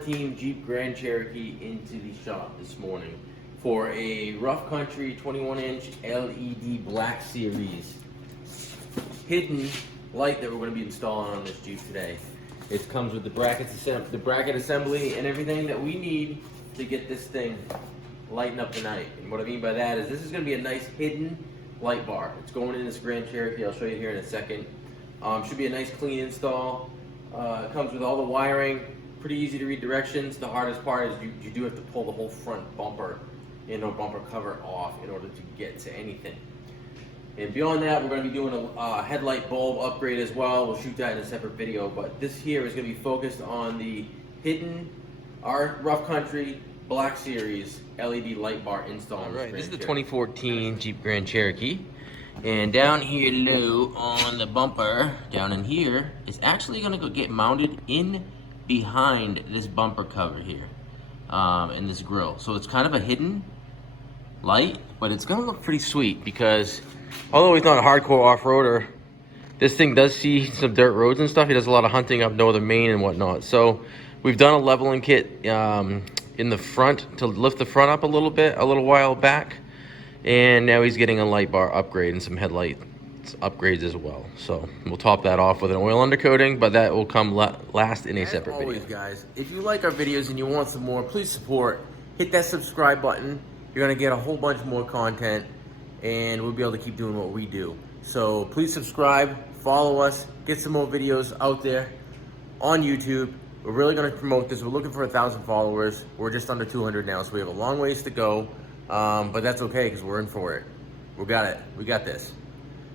2014 Jeep Grand Cherokee into the shop this morning for a Rough Country 21-inch LED Black Series hidden light that we're going to be installing on this Jeep today. It comes with the bracket assembly and everything that we need to get this thing lighting up the night. And what I mean by that is this is going to be a nice hidden light bar. It's going in this Grand Cherokee. I'll show you here in a second. Should be a nice clean install. It comes with all the wiring. Pretty easy to read directions. The hardest part is you do have to pull the whole front bumper or bumper cover off in order to get to anything. And beyond that, we're going to be doing a headlight bulb upgrade as well. We'll shoot that in a separate video, but this here is going to be focused on the hidden, our Rough Country Black Series LED light bar install. All right, this is the 2014 Jeep Grand Cherokee. And down here low on the bumper, down in here, is actually going to get mounted in behind this bumper cover here, and this grill. So it's kind of a hidden light, but it's going to look pretty sweet because although he's not a hardcore off-roader, this thing does see some dirt roads and stuff. He does a lot of hunting up northern Maine and whatnot. So we've done a leveling kit in the front to lift the front up a little bit a little while back. And now he's getting a light bar upgrade and some headlight upgrades as well. So we'll top that off with an oil undercoating, but that will come last in a separate video. As always, guys, if you like our videos and you want some more, please support. Hit that subscribe button. You're going to get a whole bunch more content, and we'll be able to keep doing what we do. So please subscribe, follow us, get some more videos out there on YouTube. We're really going to promote this. We're looking for 1,000 followers. We're just under 200 now, so we have a long ways to go. But that's okay because we're in for it. We got it. We got this.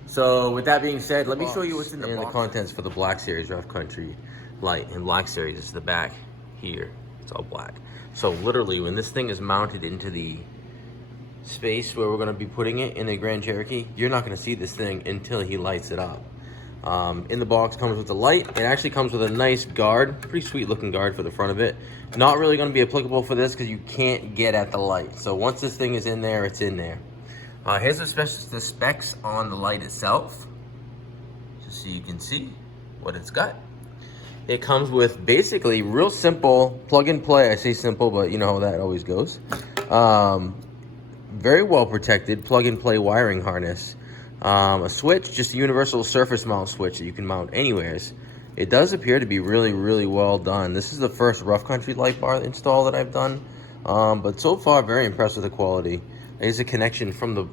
So with that being said, let me show you what's in the box. And the contents for the Black Series Rough Country light. And Black Series is the back here. It's all black. So literally when this thing is mounted into the space where we're going to be putting it in the Grand Cherokee, you're not going to see this thing until he lights it up. In the box comes with the light. It actually comes with a nice guard, pretty sweet looking guard for the front of it. Not really going to be applicable for this because you can't get at the light. So once this thing is in there, it's in there. Here's the specs on the light itself, just so you can see what it's got. It comes with basically real simple plug and play. I say simple, but you know how that always goes. Very well protected plug and play wiring harness. A switch, just a universal surface mount switch that you can mount anywheres. It does appear to be really, really well done. This is the first Rough Country light bar install that I've done, but so far very impressed with the quality. There's a connection from the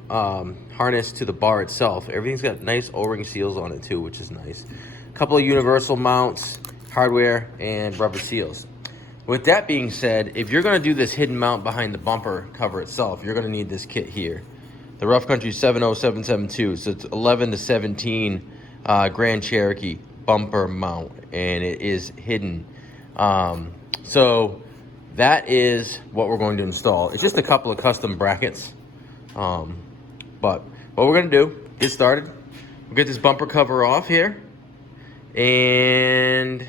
harness to the bar itself. Everything's got nice O-ring seals on it too, which is nice. A couple of universal mounts, hardware, and rubber seals. With that being said, if you're going to do this hidden mount behind the bumper cover itself, you're going to need this kit here. The Rough Country 70772, so it's 11 to 17 Grand Cherokee bumper mount, and it is hidden. So that is what we're going to install. It's just a couple of custom brackets. But what we're going to do, get started. We'll get this bumper cover off here. And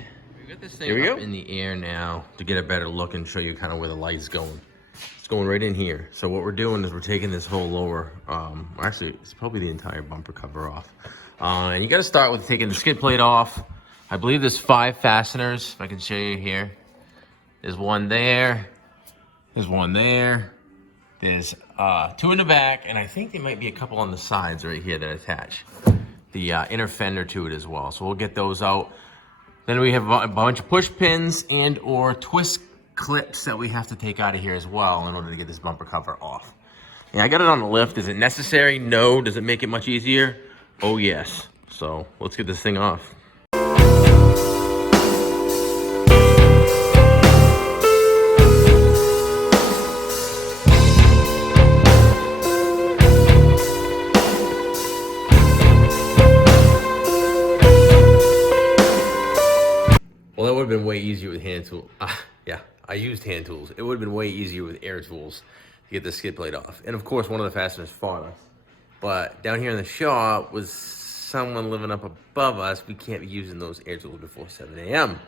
we got this thing up in the air now to get a better look and show you kind of where the light's going. It's going right in here. So what we're doing is we're taking this whole lower, actually it's probably the entire bumper cover off. And you got to start with taking the skid plate off. I believe there's 5 fasteners, if I can show you here. There's one there, there's one there, there's 2 in the back, and I think there might be a couple on the sides right here that attach the inner fender to it as well. So we'll get those out. Then we have a bunch of push pins and or twist clips that we have to take out of here as well in order to get this bumper cover off. Yeah, I got it on the lift. Is it necessary? No. Does it make it much easier? Oh yes. So let's get this thing off. Well, that would have been way easier with hand tools. Yeah, I used hand tools. It would have been way easier with air tools to get the skid plate off. And of course, one of the fasteners fought us. But down here in the shop was someone living up above us. We can't be using those air tools before 7 a.m.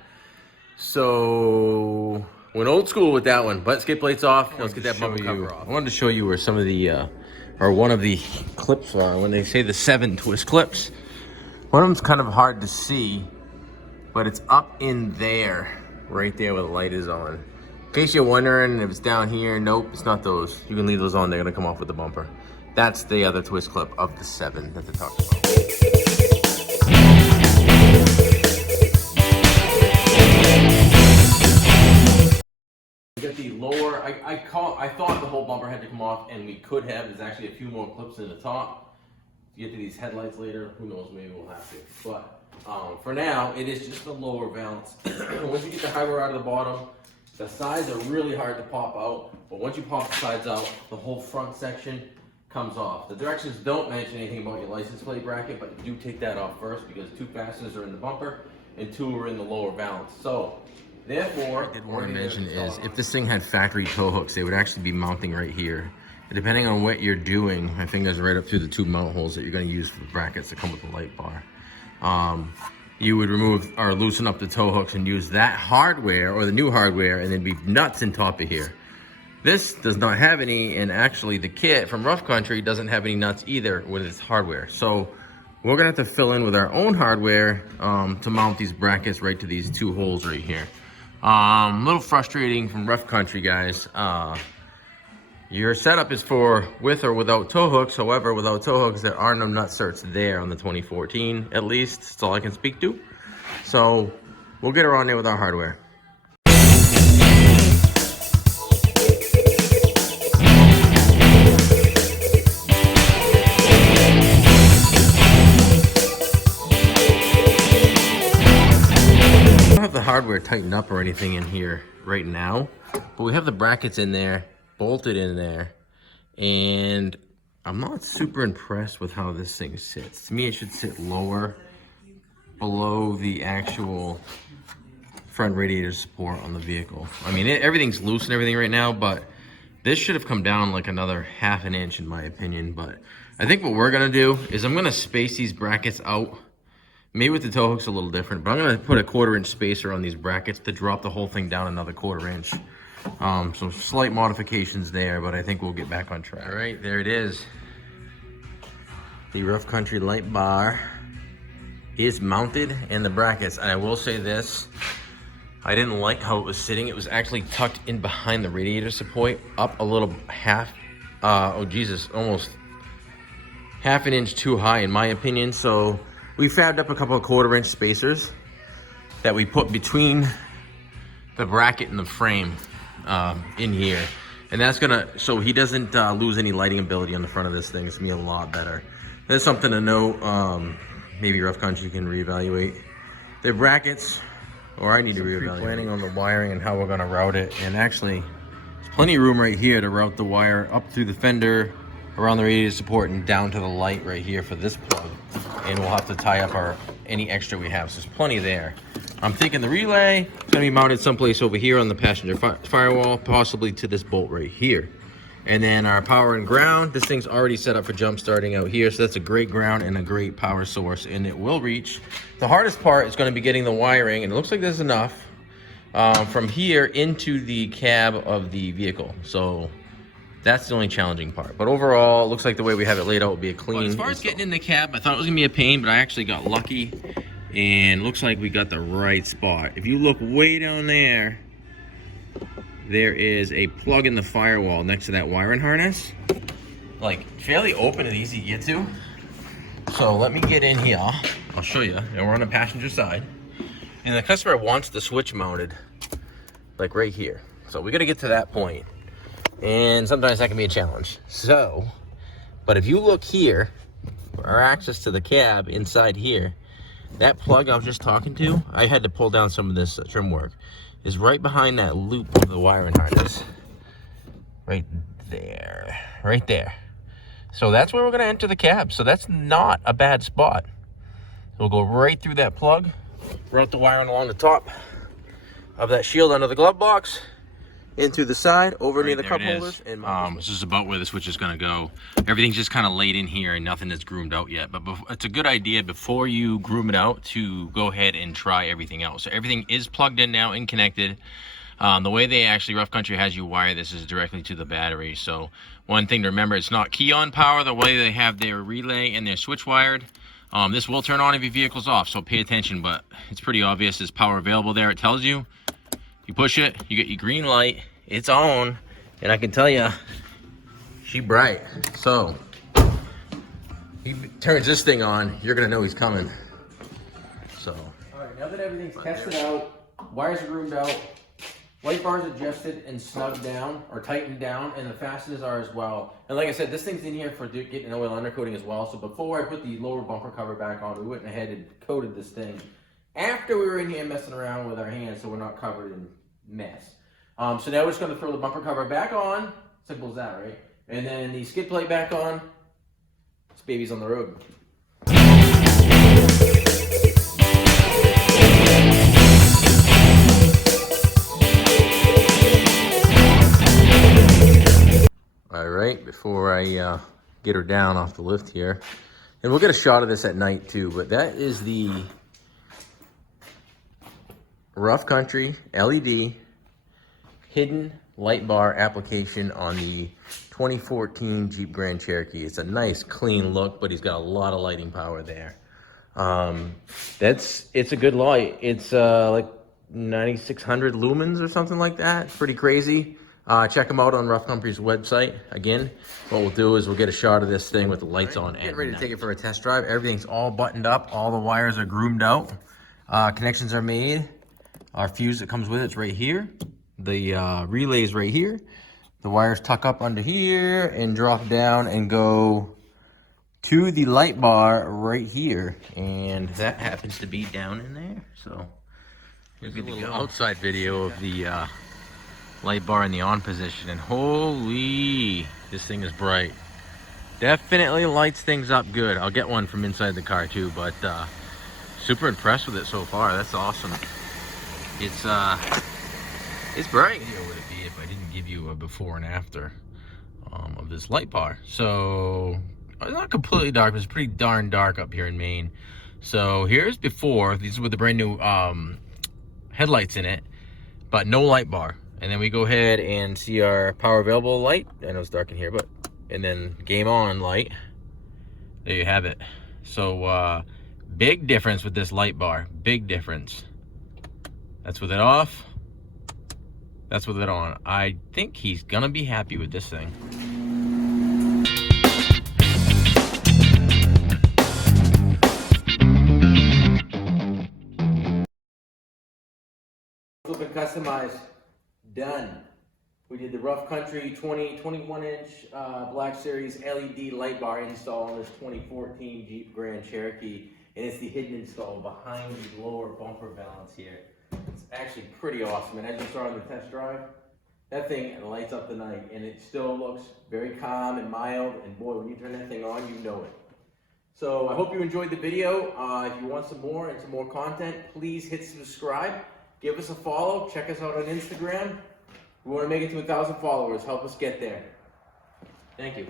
So went old school with that one. But skid plate's off. Let's get that bumper cover off. I wanted to show you where some of the, or one of the clips are. When they say the 7 twist clips, one of them's kind of hard to see, but it's up in there. right there where the light is on. In case you're wondering if it's down here, nope, it's not those. You can leave those on, they're gonna come off with the bumper. That's the other twist clip of the 7 that they're talking about. We got the lower, I thought the whole bumper had to come off, and we could have. There's actually a few more clips in the top. To get to these headlights later, who knows, maybe we'll have to. But for now, it is just the lower valance. Once you get the hardware out of the bottom, the sides are really hard to pop out, but once you pop the sides out, the whole front section comes off. The directions don't mention anything about your license plate bracket, but you do take that off first because 2 fasteners are in the bumper and 2 are in the lower valance. So, therefore, what I did want to mention is if this thing had factory tow hooks, they would actually be mounting right here. And depending on what you're doing, my finger's right up through the 2 mount holes that you're going to use for the brackets that come with the light bar. You would remove or loosen up the tow hooks and use that hardware or the new hardware, and then be nuts in top of here. This does not have any, and actually the kit from Rough Country doesn't have any nuts either with its hardware. So we're gonna have to fill in with our own hardware to mount these brackets right to these 2 holes right here. A little frustrating from Rough Country, guys. Your setup is for with or without tow hooks. However, without tow hooks, there are no nut certs there on the 2014, at least. That's all I can speak to. So we'll get her on there with our hardware. I don't have the hardware tightened up or anything in here right now, but we have the brackets in there, bolted in there, and I'm not super impressed with how this thing sits. To me, it should sit lower, below the actual front radiator support on the vehicle. I mean, everything's loose and everything right now, but this should have come down like another 1/2 inch in my opinion. But I think what we're gonna do is I'm gonna space these brackets out. Maybe with the tow hooks a little different, but I'm gonna put a 1/4 inch spacer on these brackets to drop the whole thing down another 1/4 inch. Some slight modifications there, but I think we'll get back on track. All right, there it is. The Rough Country light bar is mounted in the brackets, and I will say this, I didn't like how it was sitting. It was actually tucked in behind the radiator support, up a little almost 1/2 inch too high in my opinion. So we fabbed up a couple of 1/4 inch spacers that we put between the bracket and the frame in here, and that's gonna, so he doesn't lose any lighting ability on the front of this thing. It's gonna be a lot better. There's something to note. Maybe Rough Country can reevaluate their brackets, or I need to reevaluate. Planning on the wiring and how we're gonna route it, and actually there's plenty of room right here to route the wire up through the fender, around the radiator support, and down to the light right here for this plug. And we'll have to tie up any extra we have, so there's plenty there. I'm thinking the relay is gonna be mounted someplace over here on the passenger firewall, possibly to this bolt right here. And then our power and ground, this thing's already set up for jump starting out here, so that's a great ground and a great power source, and it will reach. The hardest part is gonna be getting the wiring, and it looks like there's enough from here into the cab of the vehicle. So that's the only challenging part. But overall, it looks like the way we have it laid out will be a clean install. As far as getting in the cab, I thought it was gonna be a pain, but I actually got lucky, and looks like we got the right spot. If you look way down there, there is a plug in the firewall next to that wiring harness. Like, fairly open and easy to get to. So let me get in here. I'll show you. And we're on the passenger side. And the customer wants the switch mounted, like right here. So we gotta get to that point. And sometimes that can be a challenge. So, but if you look here, our access to the cab inside here, that plug I was just talking to, I had to pull down some of this trim work, is right behind that loop of the wiring harness. Right there. Right there. So that's where we're going to enter the cab. So that's not a bad spot. We'll go right through that plug, route the wiring along the top of that shield under the glove box, in through the side, over near the cup holders. And this is about where the switch is going to go. Everything's just kind of laid in here and nothing is groomed out yet. But it's a good idea before you groom it out to go ahead and try everything out. So everything is plugged in now and connected. The way they actually, Rough Country has you wire this is directly to the battery. So one thing to remember, it's not key on power the way they have their relay and their switch wired. This will turn on if your vehicle's off, so pay attention, but it's pretty obvious there's power available there. It tells you. You push it, you get your green light, it's on, and I can tell you, she bright. So, he turns this thing on, you're gonna know he's coming. So. All right, now that everything's tested out, wires are groomed out, light bars adjusted and snugged down, or tightened down, and the fasteners are as well. And like I said, this thing's in here for getting an oil undercoating as well. So before I put the lower bumper cover back on, we went ahead and coated this thing after we were in here messing around with our hands so we're not covered in mess. So now we're just gonna throw the bumper cover back on, simple as that, right? And then the skid plate back on, this baby's on the road. All right, before I get her down off the lift here, and we'll get a shot of this at night too, but that is the Rough Country LED hidden light bar application on the 2014 Jeep Grand Cherokee. It's a nice clean look, but he's got a lot of lighting power there. It's a good light. It's like 9,600 lumens or something like that. It's pretty crazy. Check them out on Rough Country's website. Again, what we'll do is we'll get a shot of this thing with the lights on. Get ready to take it for a test drive. Everything's all buttoned up. All the wires are groomed out. Connections are made. Our fuse that comes with it's right here. The relay's right here. The wires tuck up under here and drop down and go to the light bar right here. And that happens to be down in there. So here's a little outside video of the light bar in the on position, and holy, this thing is bright. Definitely lights things up good. I'll get one from inside the car too, but super impressed with it so far. That's awesome. It's bright. What would it be if I didn't give you a before and after of this light bar? So it's not completely dark, but it's pretty darn dark up here in Maine. So here's before. These are with the brand new headlights in it, but no light bar. And then we go ahead and see our power available light. I know it's dark in here, but, and then game on light. There you have it. So big difference with this light bar, big difference. That's with it off. That's with it on. I think he's gonna be happy with this thing. Open customized. Done. We did the Rough Country 21-inch Black Series LED light bar install on this 2014 Jeep Grand Cherokee, and it's the hidden install behind the lower bumper valance here. It's actually pretty awesome, and as you saw in the test drive, that thing lights up the night, and it still looks very calm and mild, and boy, when you turn that thing on, you know it. So I hope you enjoyed the video. If you want some more and some more content, please hit subscribe. Give us a follow. Check us out on Instagram. We want to make it to 1,000 followers. Help us get there. Thank you.